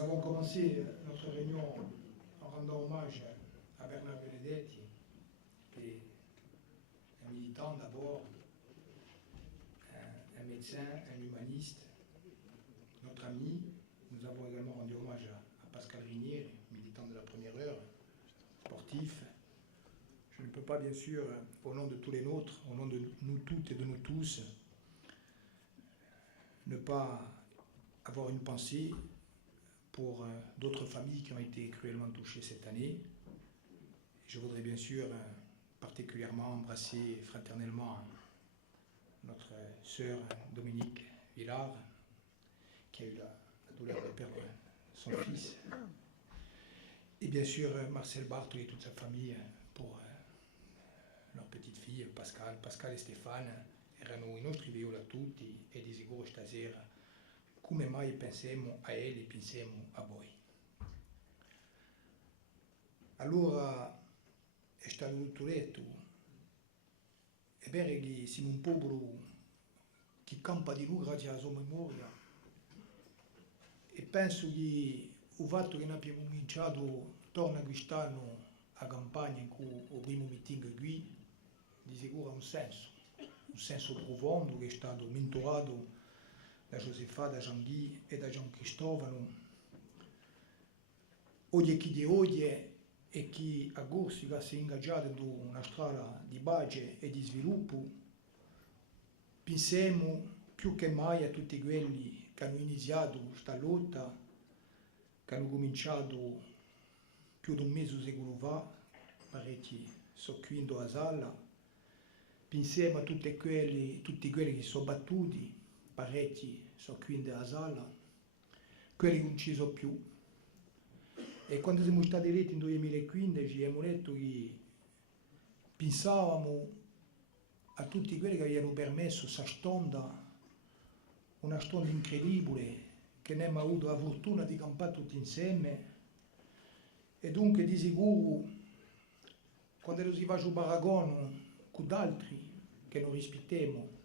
Nous avons commencé notre réunion en rendant hommage à Bernard Benedetti, qui est un militant d'abord, un médecin, un humaniste, notre ami. Nous avons également rendu hommage à Pascal Rinier, militant de la première heure, sportif. Je ne peux pas, bien sûr, au nom de tous les nôtres, au nom de nous toutes et de nous tous, ne pas avoir une pensée pour d'autres familles qui ont été cruellement touchées cette année. Je voudrais bien sûr particulièrement embrasser fraternellement notre sœur Dominique Villard, qui a eu la douleur de perdre son fils. Et bien sûr Marcel Bartoli et toute sa famille pour leur petite fille Pascal e Stefano erano i nostri violi a tutti e di sicuro stasera come mai pensiamo a ele e pensiamo a voi. Allora è stato tutto detto. È vero che siamo un popolo che campa di noi grazie alla sua memoria e penso che il fatto che noi abbiamo cominciato torna quest'anno a campagna in cui il primo meeting qui di sicuro ha un senso profondo che è stato mentorato da Josepha, da Jean-Guy e da Gian Cristofano. Oggi chi di oggi e chi a Corsica si è ingaggiato in una strada di pace e di sviluppo, pensiamo più che mai a tutti quelli che hanno iniziato questa lotta, che hanno cominciato più di un mezzo secolo fa, parecchi sono qui a sala. Pensiamo a tutti quelli che sono battuti, parecchi sono qui a sala, quelli che non ci sono più. E quando siamo stati eletti nel 2015 abbiamo detto che pensavamo a tutti quelli che avevano permesso questa stonda, una stonda incredibile, che ne abbiamo avuto la fortuna di campare tutti insieme. E dunque di sicuro, quando si fa un paragone con altri che non rispettiamo,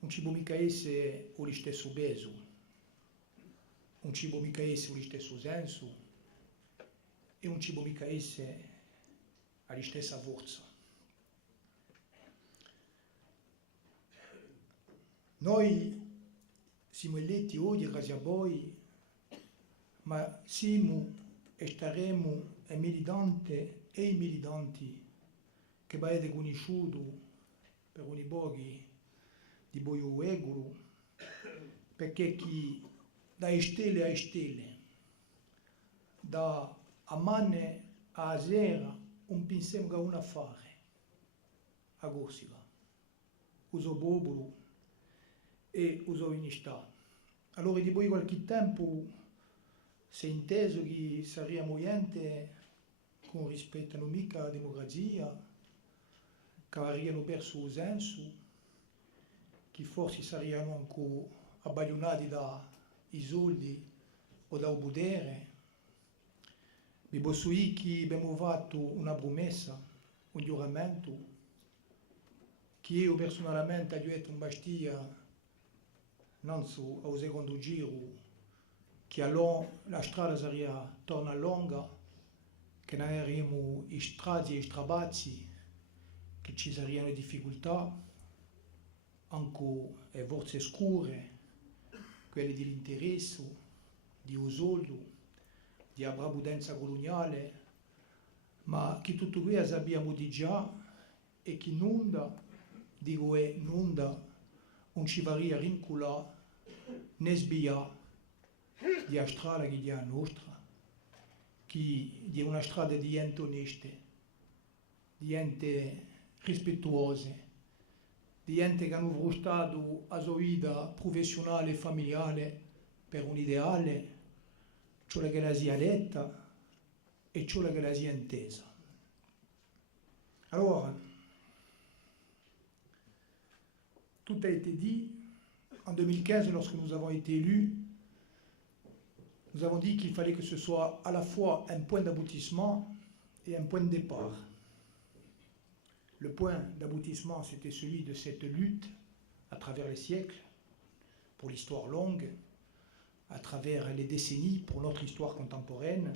non ci può mica essere lo stesso peso, non ci può mica essere lo stesso senso e non ci può mica essere la stessa forza. Noi siamo eletti oggi grazie a voi, ma siamo e staremo i militanti e i militanti che avete conosciuto per un pochi di Boio Egolo, perché chi da stelle a stelle, da Amane a sera, non pensiamo che un affare a Corsica, uso popolo e uso onestà. Allora di poi qualche tempo si è inteso che saremmo gente con rispetto non mica alla democrazia, che avrebbero perso il senso, che forse sarebbero ancora abbandonati dai soldi o dal potere. Vi posso dire che abbiamo fatto una promessa, un giuramento, che io personalmente ho detto in Bastia, non so, al secondo giro, che la strada sarebbe torna lunga, che non avremmo i strati e i strabazzi, che ci sarebbero difficoltà, anche le forze scure, quelle dell'interesse, di soldo, di abrabudenza coloniale, ma che tutto questo abbiamo di già e che nulla, dico nulla, non ci farebbe rinculare né sbagliare di una strada che è la nostra, che è una strada di gente onesta, di gente rispettuosa, di gente che hanno frustato la sua vita professionale e familiare per un ideale, ciò che la sia letta e ciò che la sia intesa. Allora, tout a été dit. En 2015, lorsque nous avons été élus, nous avons dit qu'il fallait que ce soit à la fois un point d'aboutissement et un point de départ. Le point d'aboutissement, c'était celui de cette lutte à travers les siècles, pour l'histoire longue, à travers les décennies pour notre histoire contemporaine,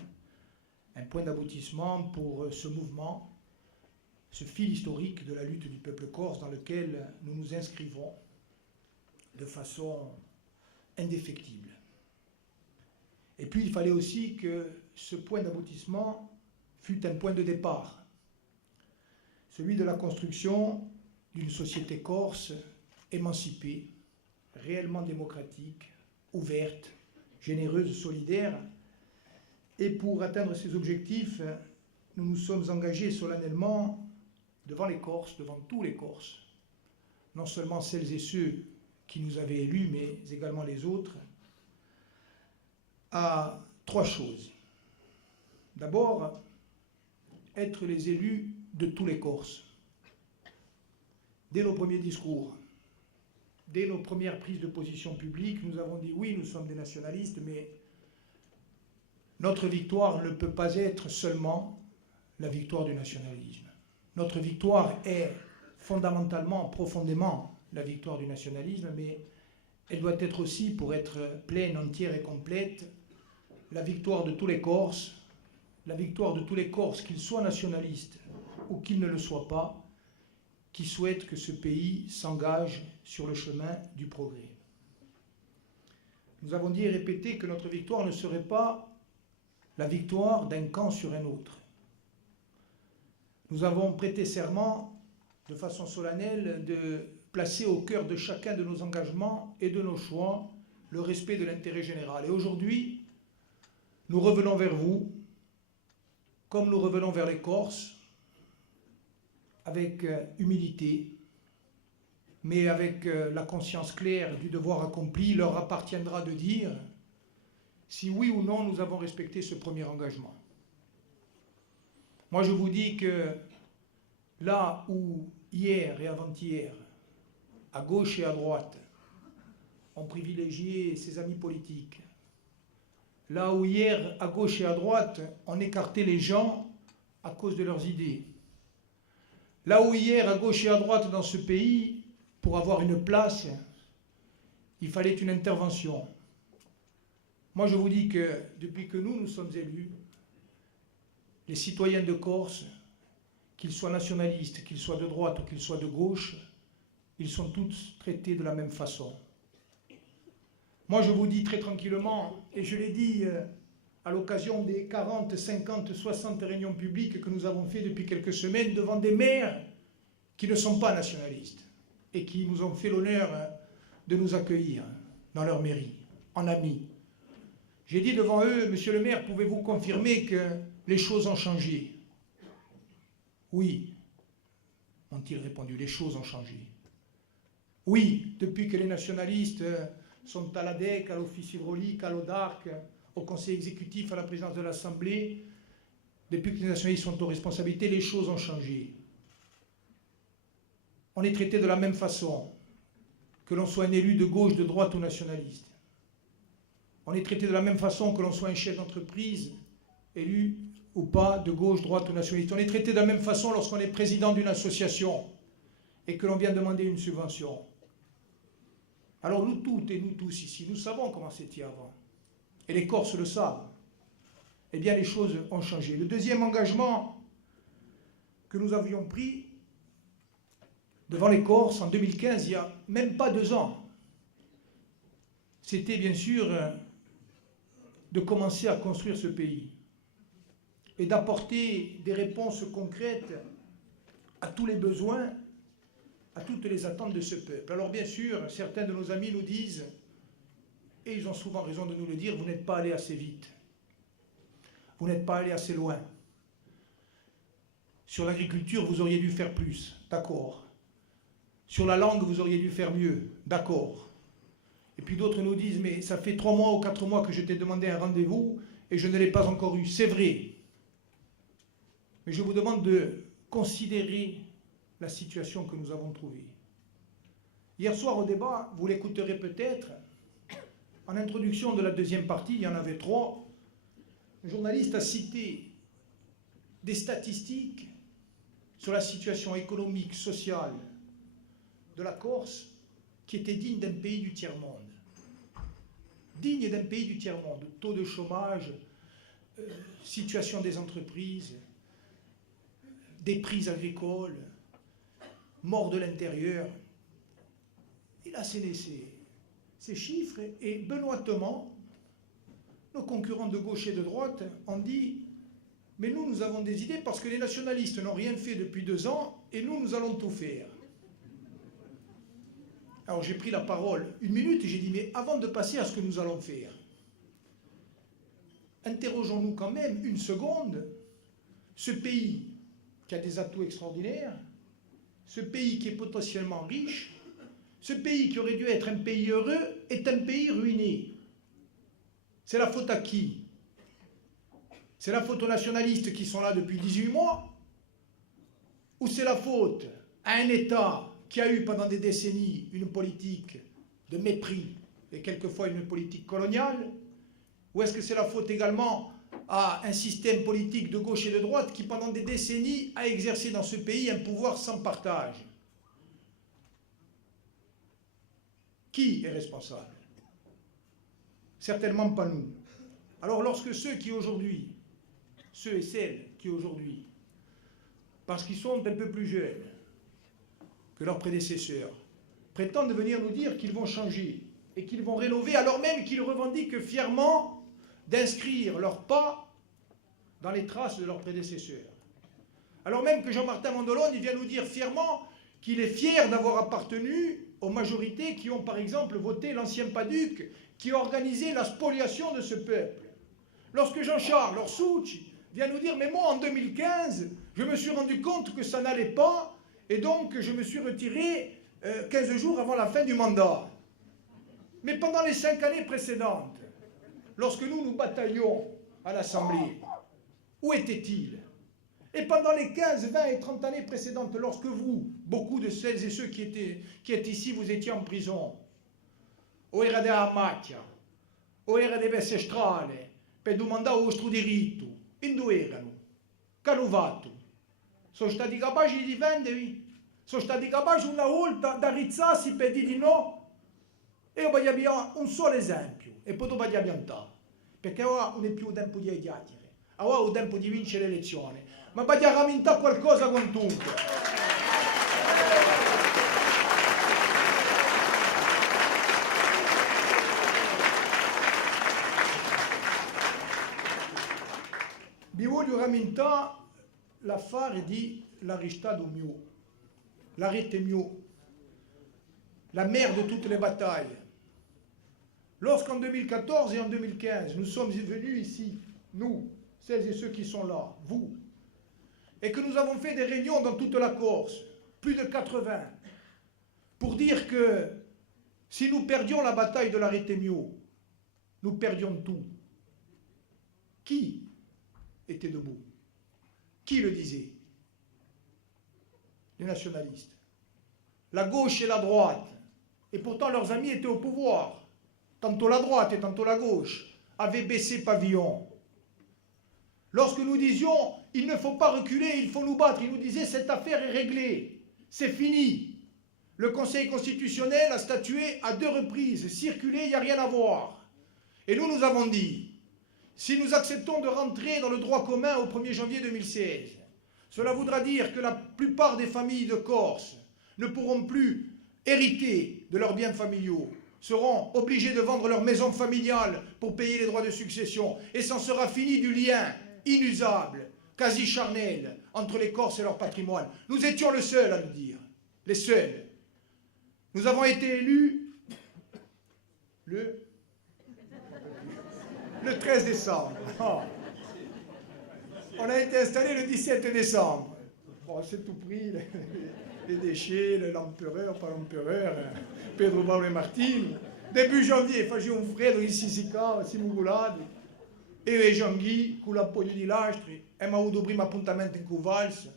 un point d'aboutissement pour ce mouvement, ce fil historique de la lutte du peuple corse dans lequel nous nous inscrivons de façon indéfectible. Et puis il fallait aussi que ce point d'aboutissement fût un point de départ, celui de la construction d'une société corse émancipée, réellement démocratique, ouverte, généreuse, solidaire. Et pour atteindre ces objectifs, nous nous sommes engagés solennellement devant les Corses, devant tous les Corses, non seulement celles et ceux qui nous avaient élus, mais également les autres, à 3 choses. D'abord, être les élus de tous les Corses. Dès nos premiers discours, dès nos premières prises de position publiques, nous avons dit oui, nous sommes des nationalistes, mais notre victoire ne peut pas être seulement la victoire du nationalisme. Notre victoire est fondamentalement, profondément la victoire du nationalisme, mais elle doit être aussi, pour être pleine, entière et complète, la victoire de tous les Corses, la victoire de tous les Corses, qu'ils soient nationalistes ou qu'ils ne le soient pas, qui souhaitent que ce pays s'engage sur le chemin du progrès. Nous avons dit et répété que notre victoire ne serait pas la victoire d'un camp sur un autre. Nous avons prêté serment de façon solennelle de placer au cœur de chacun de nos engagements et de nos choix le respect de l'intérêt général. Et aujourd'hui, nous revenons vers vous, comme nous revenons vers les Corses, avec humilité, mais avec la conscience claire du devoir accompli. Il leur appartiendra de dire si oui ou non nous avons respecté ce premier engagement. Moi je vous dis que là où hier et avant-hier, à gauche et à droite, on privilégié ses amis politiques, là où hier, à gauche et à droite, on écartait les gens à cause de leurs idées, là où hier, à gauche et à droite dans ce pays, pour avoir une place, il fallait une intervention. Moi je vous dis que depuis que nous sommes élus, les citoyens de Corse, qu'ils soient nationalistes, qu'ils soient de droite ou qu'ils soient de gauche, ils sont tous traités de la même façon. Moi je vous dis très tranquillement, et je l'ai dit à l'occasion des 40, 50, 60 réunions publiques que nous avons fait depuis quelques semaines devant des maires qui ne sont pas nationalistes et qui nous ont fait l'honneur de nous accueillir dans leur mairie, en amis. J'ai dit devant eux, monsieur le maire, pouvez-vous confirmer que les choses ont changé? Oui, ont-ils répondu, les choses ont changé. Oui, depuis que les nationalistes sont à l'ADEC, à l'Office hydraulique, à l'ODARC, au Conseil exécutif, à la présidence de l'Assemblée, depuis que les nationalistes sont aux responsabilités, les choses ont changé. On est traité de la même façon, que l'on soit un élu de gauche, de droite ou nationaliste. On est traité de la même façon que l'on soit un chef d'entreprise, élu ou pas, de gauche, droite ou nationaliste. On est traité de la même façon lorsqu'on est président d'une association et que l'on vient demander une subvention. Alors nous toutes et nous tous ici, nous savons comment c'était avant. Et les Corses le savent. Eh bien les choses ont changé. Le deuxième engagement que nous avions pris devant les Corses en 2015, il n'y a même pas 2 ans, c'était bien sûr de commencer à construire ce pays et d'apporter des réponses concrètes à tous les besoins, à toutes les attentes de ce peuple. Alors bien sûr, certains de nos amis nous disent, et ils ont souvent raison de nous le dire, vous n'êtes pas allé assez vite, vous n'êtes pas allé assez loin. Sur l'agriculture, vous auriez dû faire plus, d'accord. Sur la langue, vous auriez dû faire mieux, d'accord. Et puis d'autres nous disent, mais ça fait 3 mois ou 4 mois que je t'ai demandé un rendez-vous et je ne l'ai pas encore eu. C'est vrai. Mais je vous demande de considérer la situation que nous avons trouvée. Hier soir au débat, vous l'écouterez peut-être, en introduction de la deuxième partie, il y en avait 3, le journaliste a cité des statistiques sur la situation économique, sociale de la Corse qui était digne d'un pays du tiers-monde. digne d'un pays du tiers-monde. Taux de chômage, situation des entreprises, des prix agricoles, mort de l'intérieur. Il a ces chiffres et benoîtement, nos concurrents de gauche et de droite ont dit « Mais nous avons des idées parce que les nationalistes n'ont rien fait depuis 2 ans et nous allons tout faire. » Alors j'ai pris la parole 1 minute et j'ai dit « Mais avant de passer à ce que nous allons faire, interrogeons-nous quand même 1 seconde, ce pays qui a des atouts extraordinaires, ce pays qui est potentiellement riche, ce pays qui aurait dû être un pays heureux est un pays ruiné. C'est la faute à qui? C'est la faute aux nationalistes qui sont là depuis 18 mois? Ou c'est la faute à un État qui a eu pendant des décennies une politique de mépris et quelquefois une politique coloniale? Ou est-ce que c'est la faute également à un système politique de gauche et de droite qui pendant des décennies a exercé dans ce pays un pouvoir sans partage? Qui est responsable? Certainement pas nous. Alors lorsque ceux et celles qui aujourd'hui, parce qu'ils sont un peu plus jeunes que leurs prédécesseurs, prétendent venir nous dire qu'ils vont changer et qu'ils vont rénover, alors même qu'ils revendiquent fièrement d'inscrire leurs pas dans les traces de leurs prédécesseurs. Alors même que Jean-Martin Mondolone, il vient nous dire fièrement qu'il est fier d'avoir appartenu aux majorités qui ont par exemple voté l'ancien Paduc, qui a organisé la spoliation de ce peuple. Lorsque Jean-Charles Orsouch vient nous dire « Mais moi, en 2015, je me suis rendu compte que ça n'allait pas, et donc je me suis retiré 15 jours avant la fin du mandat. » Mais pendant les 5 années précédentes, lorsque nous bataillions à l'Assemblée, où était-il? Et pendant les 15, 20 et 30 années précédentes, lorsque vous, beaucoup de celles et ceux qui êtes ici, vous étiez en prison, o era della macchia, o era delle strade, per domandare il vostro diritto, in dove erano? Che hanno fatto? Sono stati capaci di difendervi? Sono stati capaci una volta di rizzarsi per dire di no? E io voglio avere un solo esempio, e poi dopo voglio piantare, perché ora non è più tempo di chiacchiere, ora è tempo di vincere le elezioni, ma voglio rammentare qualcosa con tutti. Vi voglio rammentare l'affare di l'Aristado Mio, la rete Mio, la mère de toutes les batailles. Lorsqu'en 2014 et en 2015, nous sommes venus ici, nous, celles et ceux qui sont là, vous, et que nous avons fait des réunions dans toute la Corse, plus de 80, pour dire que si nous perdions la bataille de l'arrêt Mio, nous perdions tout. Qui était debout? Qui le disait? Les nationalistes. La gauche et la droite. Et pourtant leurs amis étaient au pouvoir. Tantôt la droite et tantôt la gauche avaient baissé pavillon. Lorsque nous disions « il ne faut pas reculer, il faut nous battre », ils nous disaient « cette affaire est réglée, c'est fini ». Le Conseil constitutionnel a statué à 2 reprises, circulé, il n'y a rien à voir. Et nous avons dit si nous acceptons de rentrer dans le droit commun au 1er janvier 2016, cela voudra dire que la plupart des familles de Corse ne pourront plus hériter de leurs biens familiaux, seront obligés de vendre leur maison familiale pour payer les droits de succession, et s'en sera fini du lien inusable, quasi charnel, entre les Corses et leur patrimoine. Nous étions le seul à le dire, les seuls. Nous avons été élus le 13 décembre. Oh. On a été installé le 17 décembre. Bon, c'est tout pris, les déchets, l'empereur, pas l'empereur, Pedro Paolo Martin. Début janvier, facevo un freddo in Sisica, simulati, io e Jean-Guy, con l'appoggio di Lastri, abbiamo avuto il primo appuntamento in Cuvals,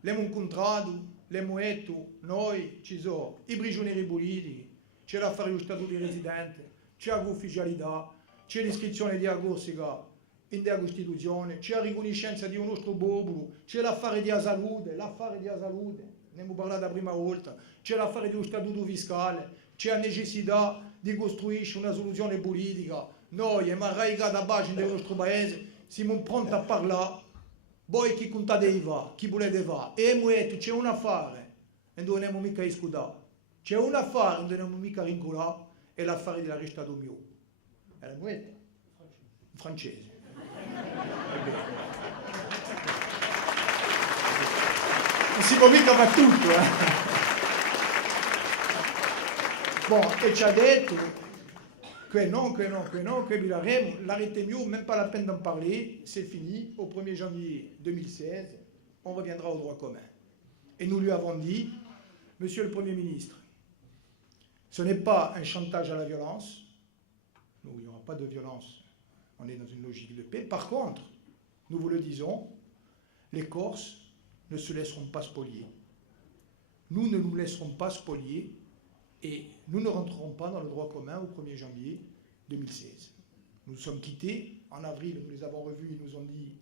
l'abbiamo incontrato, l'abbiamo detto, noi ci sono i prigionieri politici, c'è l'affare dello statuto di residente, c'è la ufficialità, c'è l'iscrizione di Agorsica in della Costituzione, c'è la riconoscenza di un nostro popolo, c'è l'affare di salute, ne abbiamo parlato la prima volta, c'è l'affare dello statuto fiscale, c'è la necessità di costruire una soluzione politica. Noi, siamo arraigati a base del nostro paese, siamo pronti a parlare, voi chi contate di va, chi volete fare. E abbiamo detto, c'è un affare, e non dobbiamo mica discutere. C'è un affare, non dobbiamo mica rincolare, è l'affare dell'arrestato mio. E l'abbiamo detto? Francese. Non si può mica fare tutto, Bon, e ci ha detto que bilaremo, l'arrêté mieux, même pas la peine d'en parler, c'est fini, au 1er janvier 2016, on reviendra au droit commun. Et nous lui avons dit, Monsieur le Premier ministre, ce n'est pas un chantage à la violence, nous, il n'y aura pas de violence, on est dans une logique de paix. Par contre, nous vous le disons, les Corses ne se laisseront pas spolier. Nous ne nous laisserons pas spolier et nous ne rentrerons pas dans le droit commun au 1er janvier 2016. Nous sommes quittés, en avril, nous les avons revus, ils nous ont dit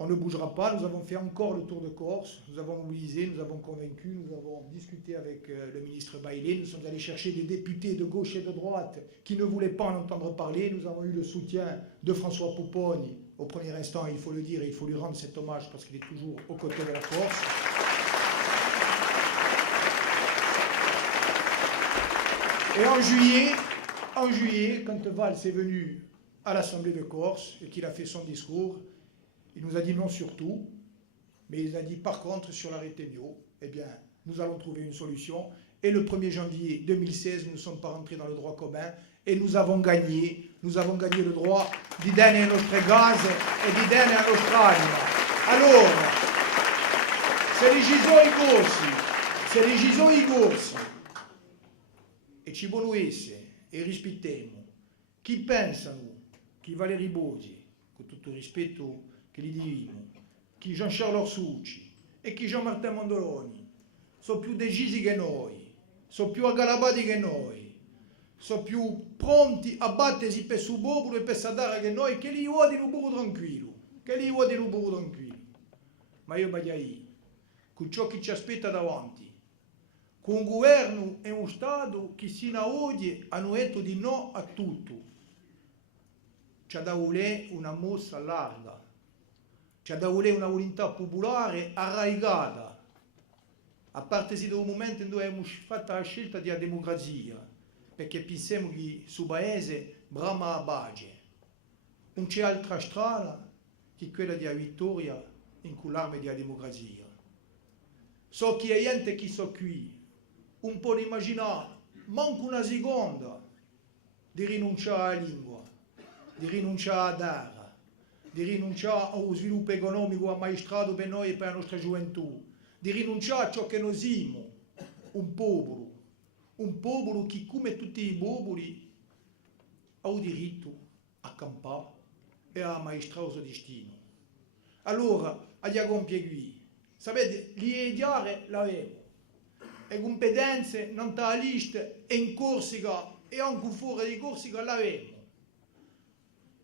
on ne bougera pas, nous avons fait encore le tour de Corse, nous avons mobilisé, nous avons convaincu, nous avons discuté avec le ministre Bailey, nous sommes allés chercher des députés de gauche et de droite qui ne voulaient pas en entendre parler, nous avons eu le soutien de François Popogne, au premier instant, il faut le dire, et il faut lui rendre cet hommage parce qu'il est toujours aux côtés de la Corse. Et en juillet, quand Valls est venu à l'Assemblée de Corse et qu'il a fait son discours, il nous a dit non sur tout, mais il a dit par contre sur l'arrêté Mio, eh bien, nous allons trouver une solution. Et le 1er janvier 2016, nous ne sommes pas rentrés dans le droit commun et nous avons gagné le droit di dare le nostre gas e di dare a l'Australia. Allora, se legisò i corsi e ci vogliono essere e rispettiamo chi pensano che Valérie Bosi, con tutto il rispetto che gli diamo, che Jean-Charles Orsucci e che Jean-Martin Mondoloni sono più decisi che noi, sono più aggalabati che noi, sono più pronti a battersi per il popolo e per Sadara che noi, che li votino pure tranquillo, Ma io voglio con ciò che ci aspetta davanti, con un governo e un Stato che sino a oggi hanno detto di no a tutto. C'è da volere una mossa larga, c'è da volere una volontà popolare arraigata, a parte se da un momento in cui abbiamo fatto la scelta della democrazia, perché pensiamo che sul paese brama a base. Non c'è altra strada che quella della vittoria in quell'arma della democrazia. So che è gente che so qui, un po' di immaginare, manco una seconda, di rinunciare alla lingua, di rinunciare a terra, di rinunciare allo sviluppo economico ammaestrato per noi e per la nostra gioventù, di rinunciare a ciò che noi siamo, un popolo che come tutti i popoli ha il diritto a campare e a ammaestrare il suo destino. Allora, a compie qui, sapete, l'ideale l'avevo, le competenze non tra la lista e in Corsica e anche fuori di Corsica l'avevo.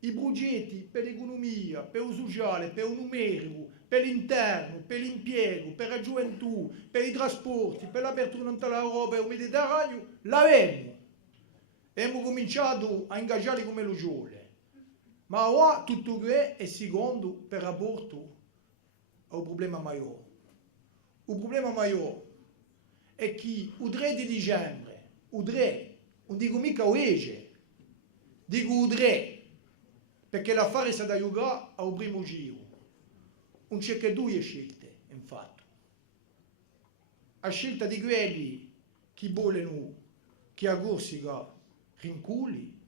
I progetti per l'economia, per il sociale, per il numerico, per l'interno, per l'impiego, per la gioventù, per i trasporti, per l'apertura dell'Europa e il Mediterraneo, l'avevo. E abbiamo cominciato a ingaggiare come lo giole. Ma ora tutto questo è secondo per rapporto al problema maggiore. Il problema maggiore è che il 3 di dicembre, non dico mica oggi, dico il 3, perché l'affare è stato aiutato al primo giro. Non c'è che due scelte, infatti. La scelta di quelli che vogliono che a Corsica rinculi,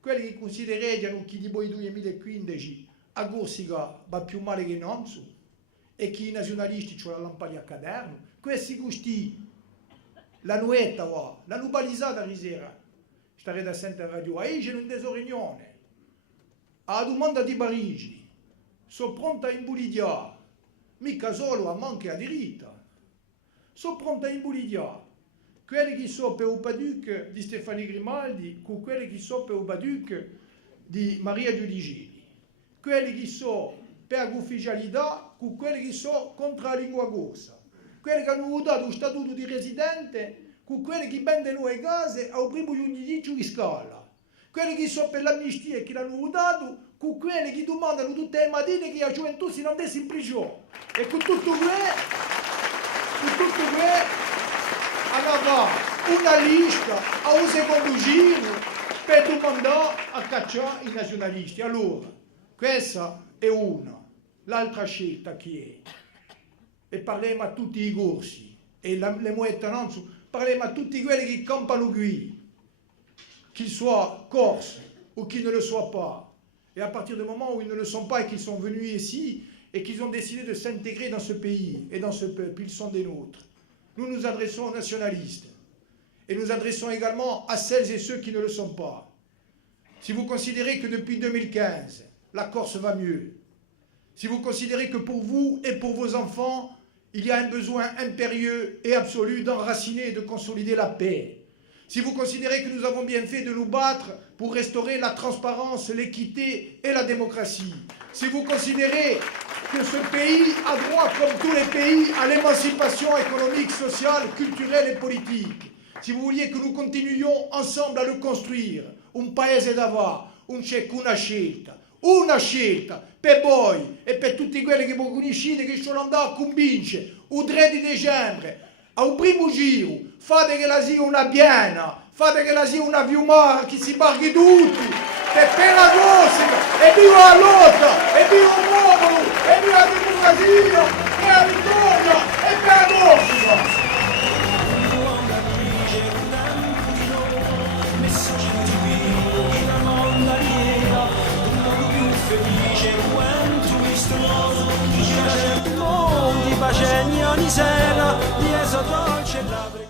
quelli che considerano che dopo il 2015 a Corsica va più male che non so, e che i nazionalisti c'hanno la lampada a caderno, questi gusti, la nuetta, l'hanno balizzata di sera, starete a sentire in radio, ahí c'è un tesorignone, a domanda di Parigi, sono pronta a imbolidiare, mica solo a manche a diritta, sono pronta a imbolidiare quelli che sono per il Paduc di Stefani Grimaldi con quelli che sono per il Paduc di Maria Giudigili, quelli che sono per l'ufficialità con quelli che sono contro la lingua corsa, quelli che hanno votato lo statuto di residente, con quelli che vendono le case al primo giudice di scala, quelli che sono per l'amnistia e che l'hanno votato, con quelli che domandano tutte le mattine che la gioventù si non desse in prigione. E con tutto questo hanno una lista a un secondo giro per domandare a cacciare i nazionalisti. Allora, questa è una. L'altra scelta chi è? E parliamo a tutti i corsi, e le muettananze, parliamo a tutti quelli che campano qui, qu'ils soient corses ou qu'ils ne le soient pas. Et à partir du moment où ils ne le sont pas et qu'ils sont venus ici et qu'ils ont décidé de s'intégrer dans ce pays et dans ce peuple, ils sont des nôtres. Nous nous adressons aux nationalistes et nous adressons également à celles et ceux qui ne le sont pas. Si vous considérez que depuis 2015, la Corse va mieux, si vous considérez que pour vous et pour vos enfants, il y a un besoin impérieux et absolu d'enraciner et de consolider la paix, si vous considérez que nous avons bien fait de nous battre pour restaurer la transparence, l'équité et la démocratie, si vous considérez que ce pays a droit, comme tous les pays, à l'émancipation économique, sociale, culturelle et politique, si vous vouliez que nous continuions ensemble à le construire, un paese d'avà, c'è una scelta per voi e per tutti quelli che voi conoscete che sono andati a convincere il 3 di dicembre al primo giro, fate che la sia una piena, fate che la sia una fiumara, che si paghi tutti, per la Corsica, e viva la lotta, e viva il popolo, e viva la democrazia, e la vittoria, e per la Corsica! Di bacenia di sera, di esa dolce labbra.